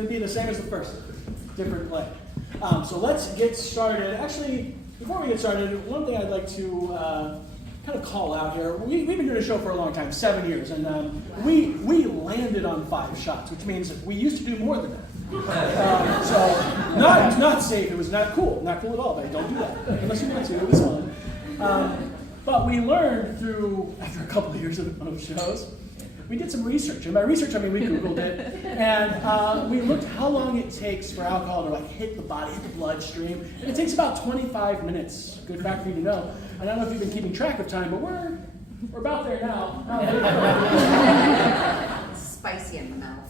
going to be the same as the first, different play. So let's get started. Actually, before we get started, one thing I'd like to kind of call out here. We've been doing a show for a long time, 7 years, and we landed on 5 shots, which means we used to do more than that. So not safe. It was not cool at all. But don't do that unless you want to. It was fun. But we learned after a couple of years of shows, we did some research. And by research, I mean we Googled it. And we looked how long it takes for alcohol to hit the body, hit the bloodstream. And it takes about 25 minutes. Good fact for you to know. I don't know if you've been keeping track of time, but we're about there now. Spicy in the mouth.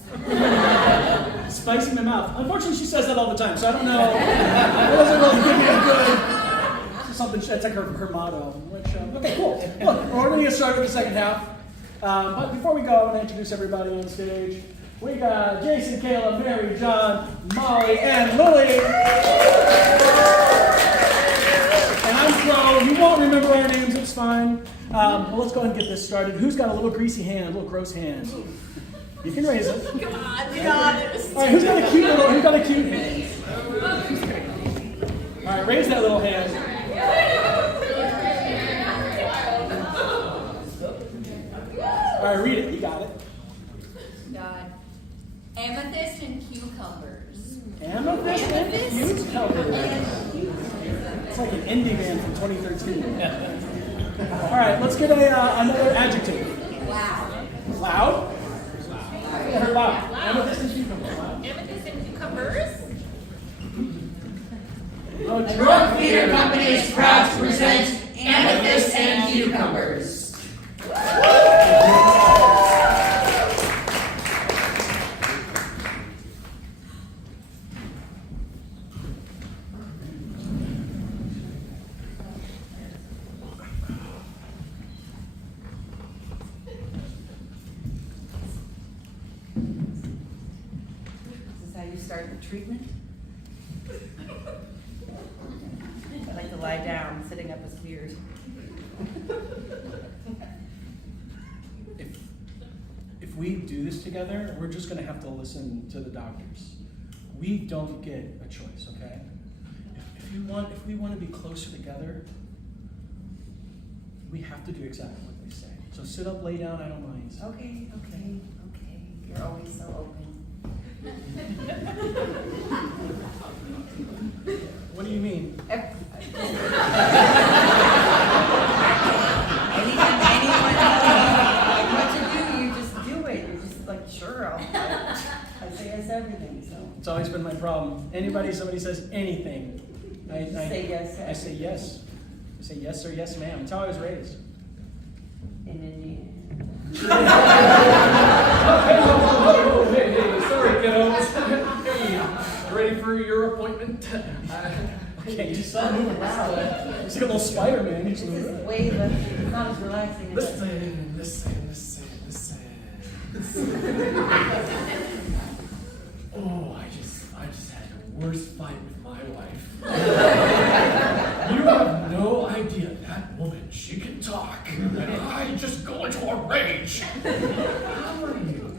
Spicy in the mouth. Unfortunately, she says that all the time, so I don't know. It doesn't really give me a good... Something, that's like her motto. Okay, cool. Look, we're going to get started with the second half. But before we go, I want to introduce everybody on stage. We got Jason, Kayla, Mary, John, Molly, and Lily. And I'm Flo. You won't remember our names, it's fine. Well, let's go ahead and get this started. Who's got a little greasy hand, a little gross hand? You can raise it. Come on, be honest. All right, who's got a cute hand? All right, raise that little hand. All right, read it. You got it. God. Amethyst and cucumbers. Amethyst and cucumbers. It's like an indie band from 2013. All right, let's get another adjective. Loud. Loud? I heard loud. Amethyst and cucumbers. Amethyst and cucumbers. The Drunk Theater Company is proud to present Amethyst and Cucumbers. Is this how you start the treatment? I like to lie down. Sitting up is weird. If we do this together, we're just going to have to listen to the doctors. We don't get a choice, okay? If we want to be closer together, we have to do exactly what they say. So sit up, lay down, I don't mind. Okay. You're always so open. What do you mean? Anyone what to do, you just do it. You're just like, sure, I say yes to everything. So It's always been my problem. Somebody says anything, I say yes. I say yes. I say yes sir, yes ma'am. That's how I was raised. And then Hey, sorry, kiddos. Hey, ready for your appointment? Okay, you just saw moving around. It's like a little Spider-Man. it's just way less, not as relaxing as Listen. Oh, I just had the worst fight with my wife. You have no idea. That woman, she can talk. And I just go into a rage. How are you?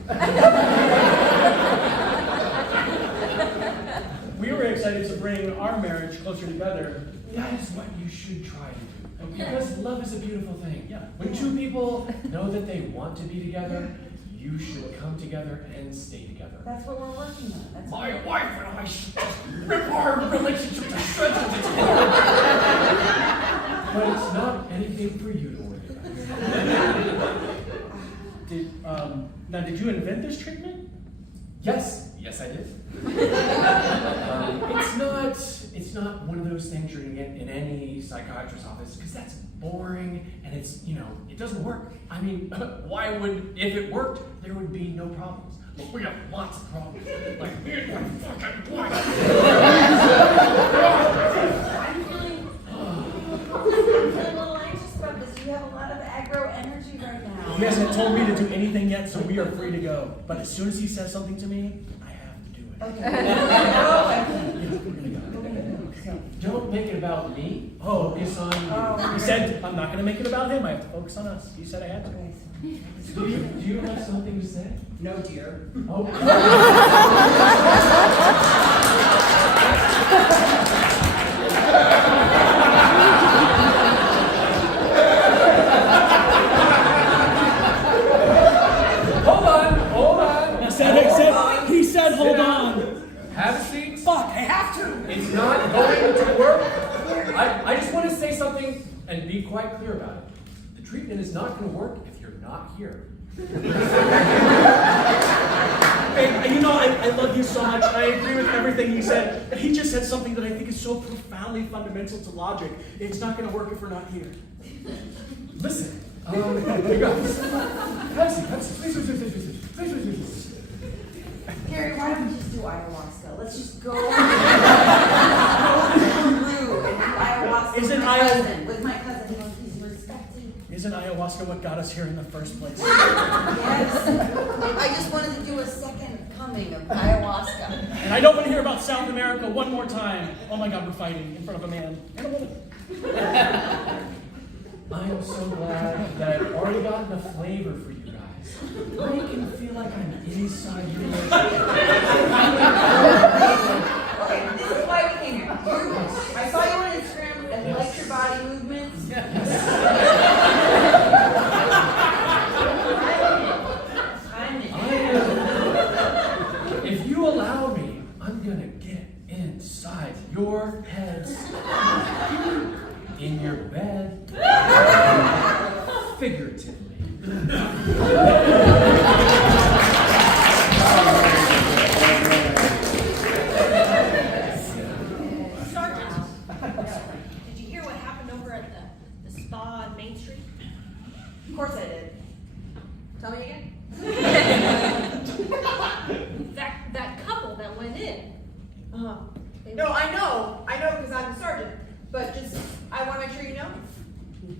We were excited to bring our marriage closer together. That is what you should try to do. Because love is a beautiful thing. Yeah. When two people know that they want to be together, you should come together and stay together. That's what we're working on. That's My wife and I should just rip our relationship to shreds at this point. But it's not anything for you to worry about. Did you invent this treatment? Yes, I did. It's not one of those things you're gonna get in any psychiatrist's office because that's boring and it doesn't work. I mean, if it worked, there would be no problems. But we have lots of problems. Like me and my fucking wife. I'm feeling a little anxious about this. You have a lot of aggro energy right now. He hasn't told me to do anything yet, so we are free to go. But as soon as he says something to me, I have to do it. Okay. Yeah, we're gonna go. Don't make it about me. Oh. Focus on you. Oh. He said, I'm not going to make it about him. I have to focus on us. He said I had to. Do you have something to say? No, dear. Oh. Hold on. He said, hold on. Have a seat. Fuck, I have to. It's not going to work. I just want to say something and be quite clear about it. The treatment is not going to work if you're not here. Hey, you know, I love you so much. I agree with everything you said. But he just said something that I think is so profoundly fundamental to logic. It's not going to work if we're not here. Listen, you guys. Please. Gary, why don't we just do ayahuasca? Let's just go. Go to Peru and do ayahuasca with my cousin. He's respecting. Isn't ayahuasca what got us here in the first place? Yes. I just wanted to do a second coming of ayahuasca. And I don't want to hear about South America one more time. Oh my God, we're fighting in front of a man and a woman. I am so glad that I've already gotten a flavor for you guys. I can feel like I'm inside your Okay, this is why we came here. I saw you on Instagram and liked your body movements. If you allow me, I'm gonna get inside your heads. In your bed. Figuratively. Sergeant, did you hear what happened over at the spa on Main Street? Of course I did. Tell me again. That couple that went in. No, I know because I'm the sergeant, but just, I want to make sure you know.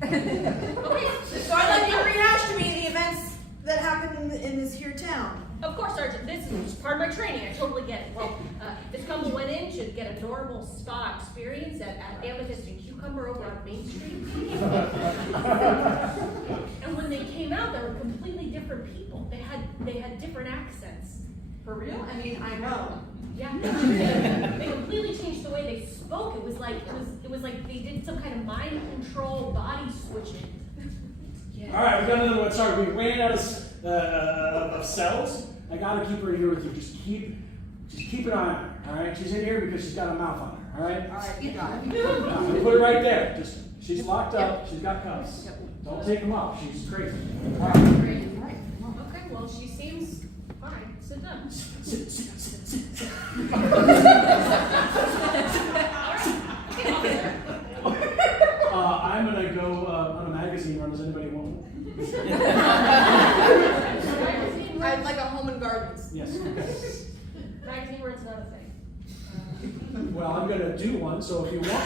Okay, So I'd like you to rehash to me the events that happened in this here town. of course, Sergeant, this is part of my training. I totally get it. Well, this couple went in to get a normal spa experience at Amethyst and Cucumber over on Main Street. And when they came out, they were completely different people. They had different accents. For real? I mean, I know. Yeah, they completely changed the way they spoke. It was like they did some kind of mind control, body switching. Yeah. All right, we got another one. Sorry, we ran out of cells. I gotta keep her here with you. Just keep an eye on her. All right, she's in here because she's got a mouth on her. All right. All right, you got it. Put her right there. She's locked up. She's got cuffs. Don't take them off. She's crazy. All right. Okay, well, she seems fine. Sit down. Sit. I'm gonna go on a magazine run. Does anybody want one? I'd like a home and gardens. Yes. Magazine runs not a thing. Well, I'm gonna do one. So if you want one,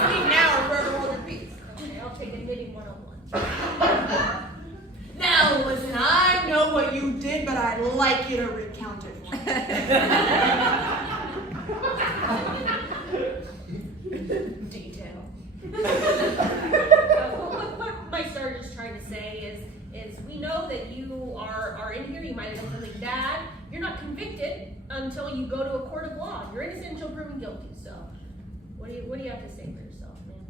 Speak now or forever hold your peace. Okay, I'll take a knitting 101. Now listen, I know what you did, but I'd like you to recount it for me. Detail. What my sergeant's trying to say is we know that you are in here. You might have done something bad. You're not convicted until you go to a court of law. You're innocent until proven guilty. So, what do you have to say for yourself, man?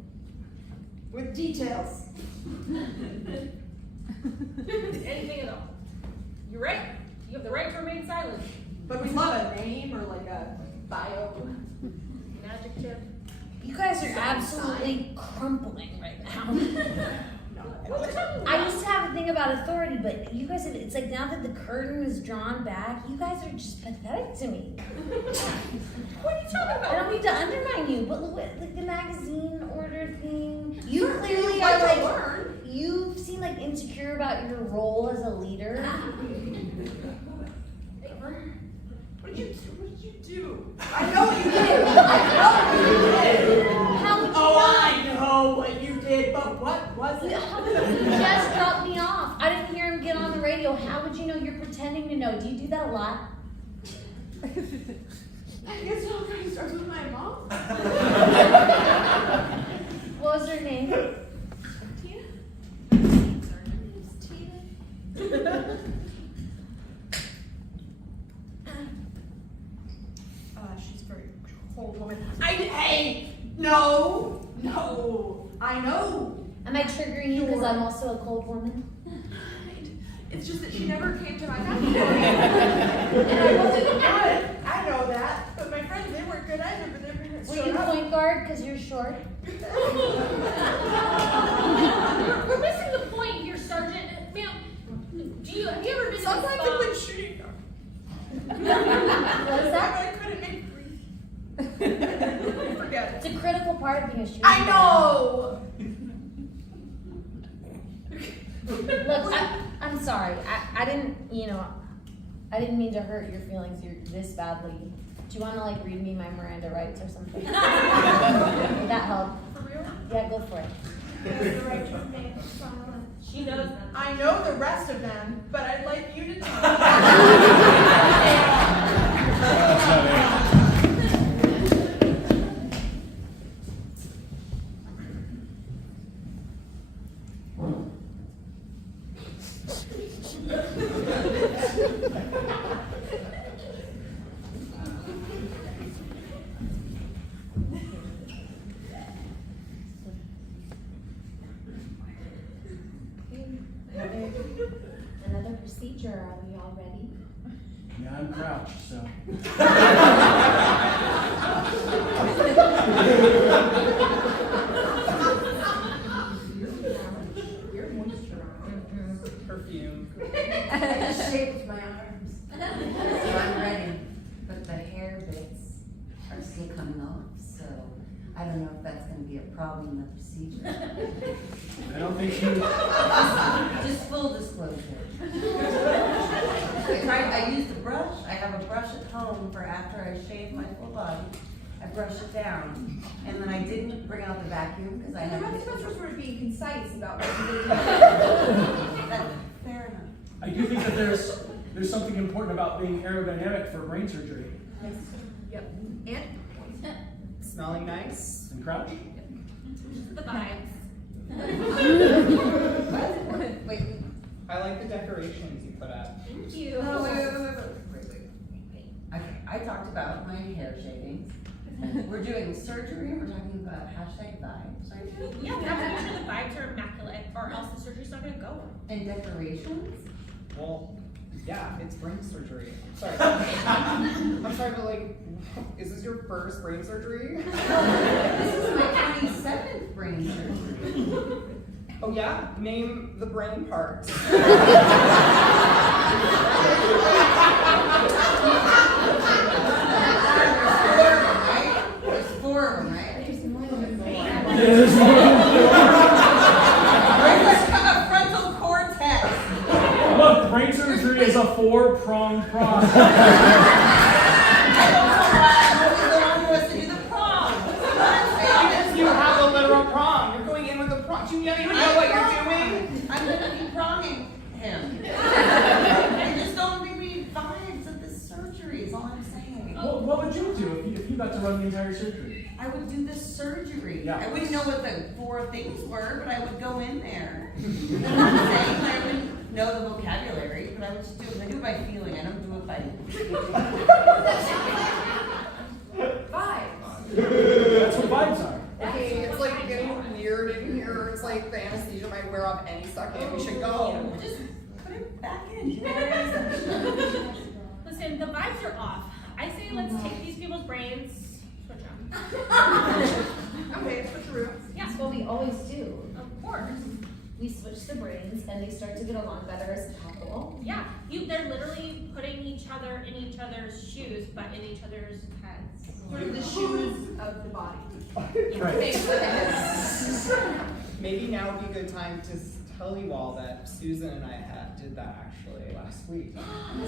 With details. Anything at all. You're right. You have the right to remain silent. But we want a name or like a bio. An adjective. You guys are absolutely crumpling right now. I used to have a thing about authority, but you guys, it's like now that the curtain is drawn back, you guys are just pathetic to me. What are you talking I about? don't mean to undermine you, but look, like the magazine order thing. You clearly You'd are like to like, learn. you seem like insecure about your role as a leader. What did you do? I know what you did. How would you Oh, not? I know what you did, but what was it? How would you just drop me off? I didn't hear him get on the radio. How would you know? You're pretending to know. Do you do that a lot? I guess it already starts with my mom. What was her name? Tina? She's a very cold woman. Hey, no, I know. Am I triggering you because I'm also a cold woman? It's just that she never came to my basketball game. And I wasn't good. I know that. But my friends, they weren't good either, but they were Were you point guard because you're short? We're missing the point here, Sergeant. Ma'am, have you ever been Sometimes to I've the been shooting. What is that? I couldn't make threes. Forget It's it. a critical part of being a shooter. I know! Look, I'm sorry. I didn't, I didn't mean to hurt your feelings this badly. Do you want to read me my Miranda rights or something? Would that help? For real? Yeah, go for it. She knows them. I know the rest of them, but I'd like you to tell Another procedure. Are we all ready? Yeah, I'm crouched, so. You're moisturized. Perfume. I just shaved my arms. So I'm ready, but the hair bits are still coming off, so I don't know if that's gonna be a problem in the procedure. I don't think you. Just full disclosure. I used a brush. I have a brush at home for after I shave my full body. I brush it down, and then I didn't bring out the vacuum because I You're had not to. supposed to sort of be concise about what you do. Fair enough. I do think that there's something important about being aerodynamic for brain surgery. Yes. Yep. And? Smelling nice. And crouch? The vibes. Wait. I like the decorations you put up. Thank you. No, wait. Okay, I talked about my hair shavings. We're doing surgery. We're talking about #vibes, right? Yeah, we have to make sure the vibes are immaculate, or else the surgery's not gonna go. And decorations. Well, yeah, it's brain surgery. Sorry. I'm sorry, but is this your first brain surgery? This is my 27th brain surgery. Oh yeah? Name the brain part. There's four of them, right? There's more than Where's the frontal cortex? Look, brain surgery is a 4-pronged process. I don't know why the one who wants to do the prom. You have a literal prom. You're going in with a prom. Do you not even know what you're doing? I'm gonna be promming him. I just don't think we need vibes at this surgery, is all I'm saying. What would you do if you got to run the entire surgery? I would do the surgery. Yeah. I wouldn't know what the 4 things were, but I would go in there. You know what I'm saying? I wouldn't know the vocabulary, but I would just do it. I do it by feeling. I don't do it by. Vibes. That's what vibes are. Okay, it's like getting weird in here. It's like the anesthesia might wear off any second. We should go. Just put it back in. Listen, the vibes are off. I say let's take these people's brains, switch them. Okay, switcheroo. Yeah, That's what we always do. of course. We switch the brains and they start to get along better as a couple. Yeah, they're literally putting each other in each other's shoes, but in each other's heads. Sort of the shoes of the body. Right. Maybe now would be a good time to tell you all that Susan and I did that actually last week.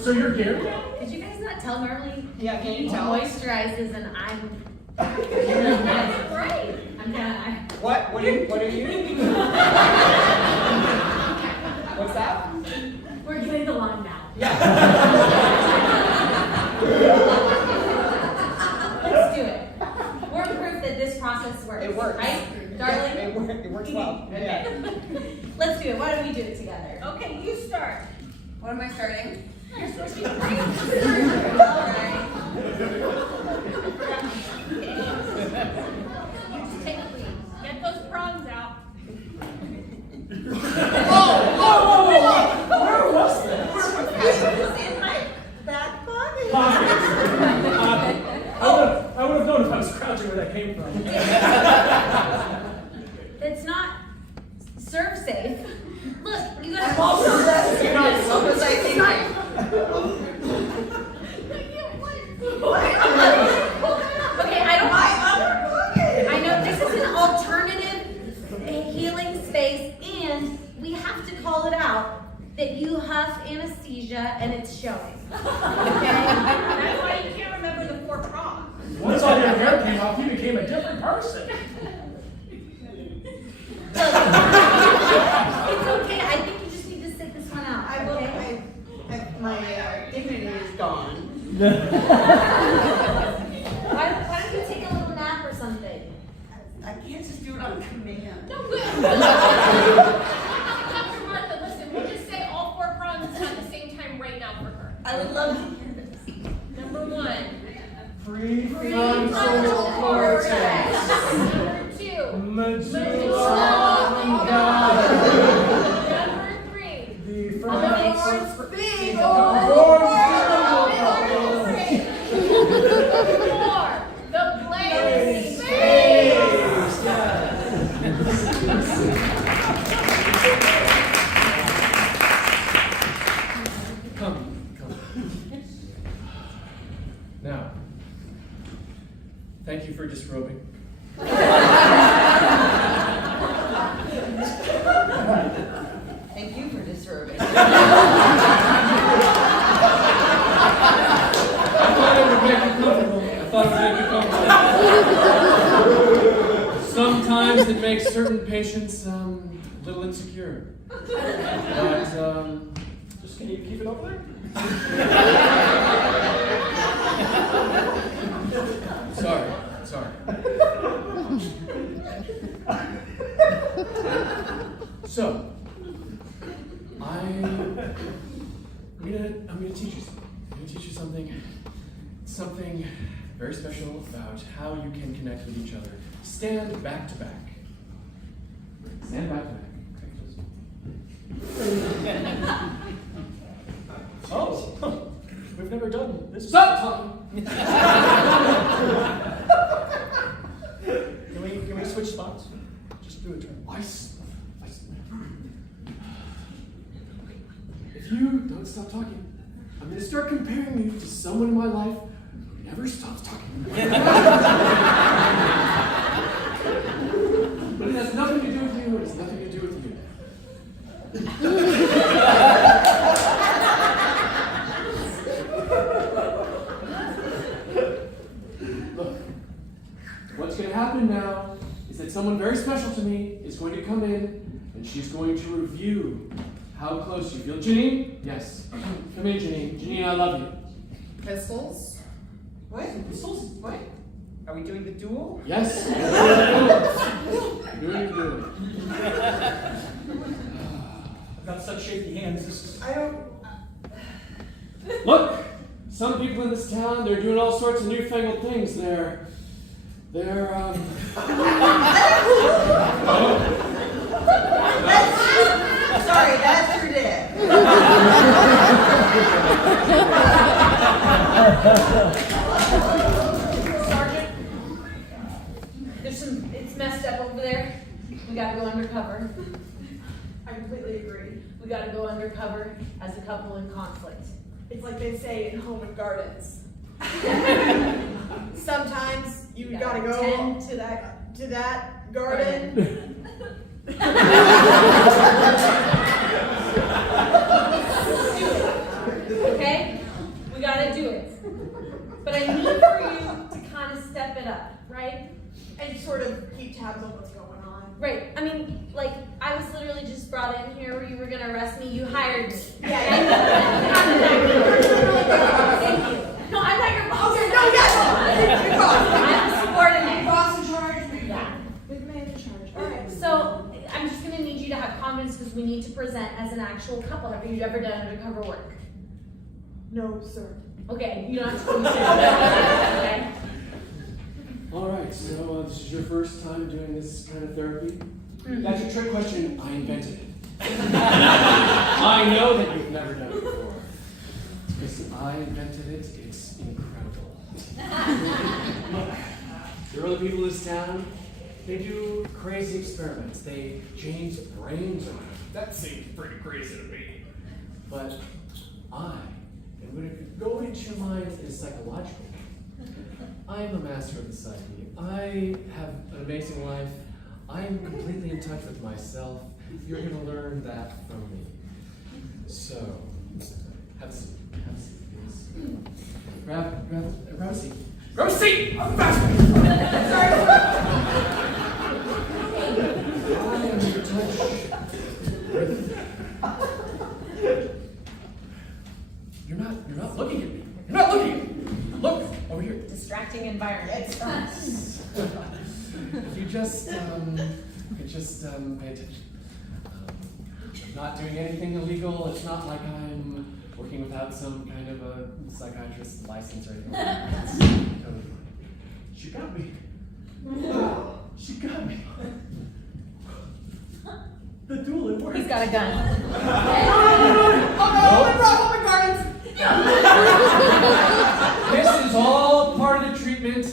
So you're Gary? Did you guys not tell normally? Yeah, can you he tell? moisturizes and I'm. That's right. I'm gonna. What? What are you? What's that? We're getting along now. Yeah. Let's do it. Why don't we do it together? Okay, you start. What am I starting? You're supposed to be brain All surgery. right. You just take a lead. Get those prongs out. Where was that? It was in my back pocket. I would have known if I was crouching where that came from. It's not serve safe. Look, you gotta. I'm also resting. What was I thinking? Okay, I don't. My other pocket. I know this is an alternative healing space, and we have to call it out that you have anesthesia and it's showing. That's why you can't remember the 4 prongs. Once all your hair came off, you became a different person. It's okay. I think you just need to sit this one out. I will. Okay? My dignity is gone. Why don't you take a little nap or something? I can't just do it on command. No, good. Dr. Martha, listen, we'll just say all 4 prongs at the same time right now for her. I would love to hear this. Number 1. Prefrontal cortex. Number 2. Medulla oblongata. Number 3. The Big Four, the blank space. Come. Now, thank you for disrobing. Thank you for disrobing. I thought it would make you comfortable. Sometimes it makes certain patients a little insecure. But Just can you keep it over there? sorry. So, I'm gonna teach you something. I'm gonna teach you something very special about how you can connect with each other. Stand back to back. Stand back to back. Oh, we've never done this. Stop talking. Can we switch spots? Just do a turn. If you don't stop talking, I'm going to start comparing you to someone in my life who never stops talking. But it has nothing to do with you, it has nothing to do with you. Look, what's going to happen now is that someone very special to me is going to come in and she's going to review how close you feel. Janine? Yes. Come in, Janine. Janine, I love you. Pistols? What? Pistols? What? Are we doing the duel? Yes. Doing it. I've got such shaky hands. This is. I don't. Look, some people in this town, they're doing all sorts of newfangled things. They're Sorry, that's your dad. Sergeant, it's messed up over there. We gotta go undercover. I completely agree. We gotta go undercover as a couple in conflict. It's like they say in Home and Gardens. Sometimes you You gotta gotta go tend to that garden. Okay? We gotta do it. But I need for you to kind of step it up, right? And sort of keep tabs on what's going on. Right. I mean, like, I was literally just brought in here where you were gonna arrest me. You hired me. Yeah. Thank you. No, I'm not your boss. Okay, no, yes. You're boss. I'm a subordinate. Boss in charge. Yeah. Big man in charge. All right. So I'm just gonna need you to have confidence this because we need to present as an actual couple. Have you ever done undercover work? No, sir. Okay, you don't have to say that. Okay? All right, so this is your first time doing this kind of therapy? Mhm. That's a trick question. I invented it. I know that you've never done it before. Because I invented it, it's incredible. Look, there are other people in this town, they do crazy experiments. They change brains around. That seems pretty crazy to me. But I am going to go into your mind in a psychological way. I am a master of the psyche. I have an amazing life. I am completely in touch with myself. You're going to learn that from me. So, have a seat. Have a seat, please. Grab a seat. Grab a seat! I'm faster! I am in touch with... You're not looking at me. You're not looking at me. Look, over here. Distracting environment. If you just pay attention. I'm not doing anything illegal. It's not like I'm working without some kind of a psychiatrist's license or anything like that. It's totally fine. She got me. She got me. The duel, it worked. He's got a gun. Oh, I brought home my gardens. This is all part of the treatment.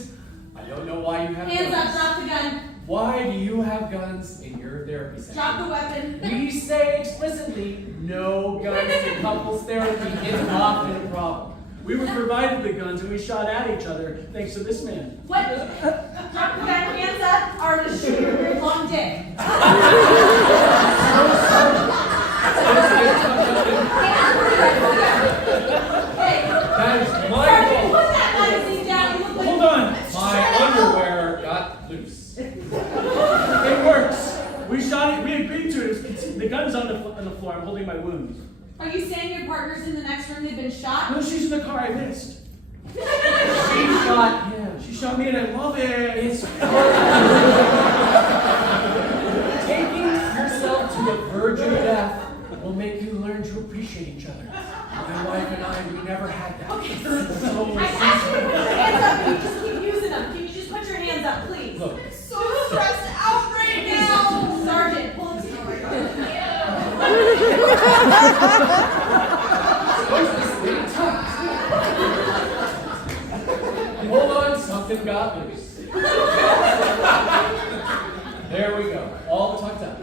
I don't know why you have Hands guns. up, drop the gun. Why do you have guns in your therapy session? Drop the weapon. We say explicitly, no guns in couples therapy. It's often a problem. We were provided the guns and we shot at each other thanks to this man. What? Drop the gun, hands up, or to shoot your very long dick. Hey, That is my Sergeant, fault. put that magazine down. You look like Hold on. My underwear got loose. It works. We shot it. We agreed to it. The gun's on the floor. I'm holding my wounds. Are you saying your partner's in the next room? They've been shot? No, she's in the car. I missed. She shot him. She shot me and I love it. It's taking yourself to the verge of death will make you learn to appreciate each other. My wife and I, we never had that. Okay. So, I asked you to put your hands up and you just keep using them. Can you just put your hands up, please? look, I'm so stressed out right now. Sergeant, pull it together. hold on, something got loose. There we go, all tucked up.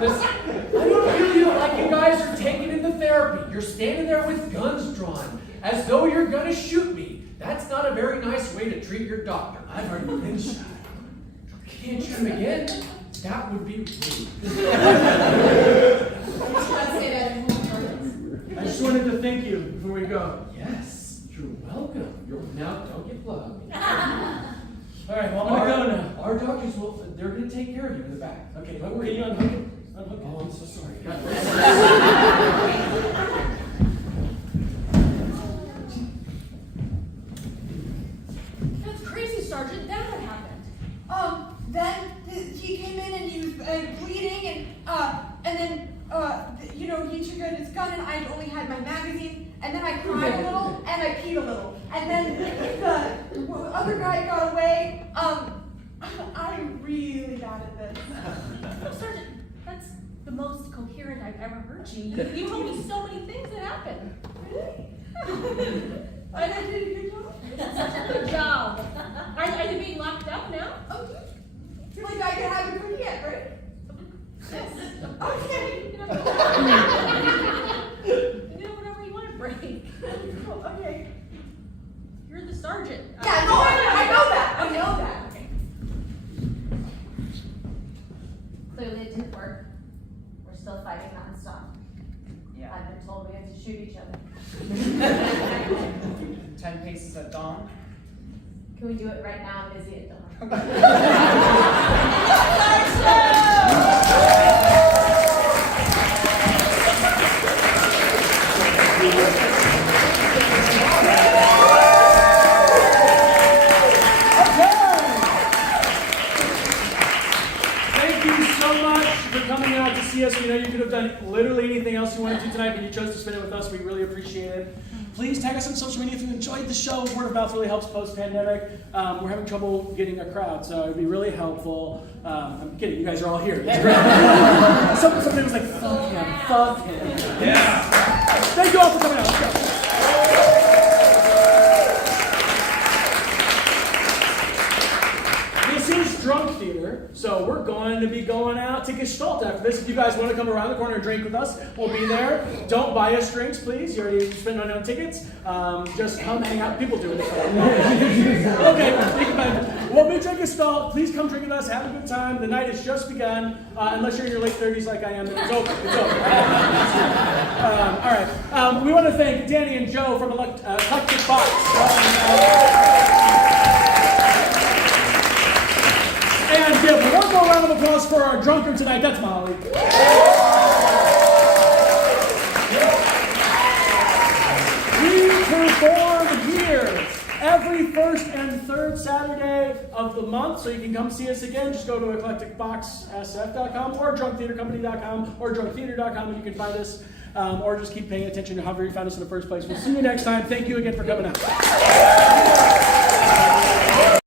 Listen, I don't feel like you guys are taking in the therapy. You're standing there with guns drawn, as though you're gonna shoot me. That's not a very nice way to treat your doctor. I've already been shot. You can't shoot him again? That would be rude. I just wanted to thank you before we go. Yes, you're welcome. Now, don't get blood. All right, well, I'm gonna go now. Our doctors they're gonna take care of you in the back. Okay, don't can worry. you unhook it? Unhook it. Oh, I'm so sorry. That's crazy, Sergeant. Then what happened? Then he came in and he was bleeding and then he took out his gun and I only had my magazine and then I cried a little and I peed a little and then the other guy got away. I'm really bad at this. Oh, Sergeant, that's the most coherent I've ever heard you. You told me so many things that happened. And I did a good job. Such a good job. Are they being locked up now? You're like I can have a good yet, right? Yes. Okay. You know, whatever you want to break. Okay. You're the sergeant. Yeah, no, I know that. I know that. Okay. Clearly it didn't work. We're still fighting nonstop. Yeah. I've been told we have to shoot each other. 10 paces at dawn. Can we do it right now? I'm busy at dawn. Thank you so much for coming coming out to see us. We know you could have done literally anything else you wanted to tonight, but you chose to spend it with us. We really appreciate it. Please tag us on social media if you enjoyed the show. Word of mouth really helps post-pandemic. We're having trouble getting a crowd, so it'd be really helpful. I'm kidding, you guys are all here. That's great. Somebody was like, fuck him. Yeah. Thank you all for coming out. Let's go. This is Drunk Theater, so we're going to be going out to Gestalt after this. If you guys want to come around the corner and drink with us, we'll be there. Don't buy us drinks, please. You already spent money on tickets. Just come hang out. People do it. Okay, we'll meet you at Gestalt. Please come drink with us. Have a good time. The night has just begun. Unless you're in your late 30s like I am, then it's over. It's over. All right. We want to thank Danny and Joe from Eclectic Box. And give one more round of applause for our drunkard tonight. That's Molly. We perform here every first and third Saturday of the month, so you can come see us again. Just go to eclecticboxsf.com or drunktheatercompany.com or drunktheater.com and you can find us, or just keep paying attention to however you found us in the first place. We'll see you next time. Thank you again for coming out.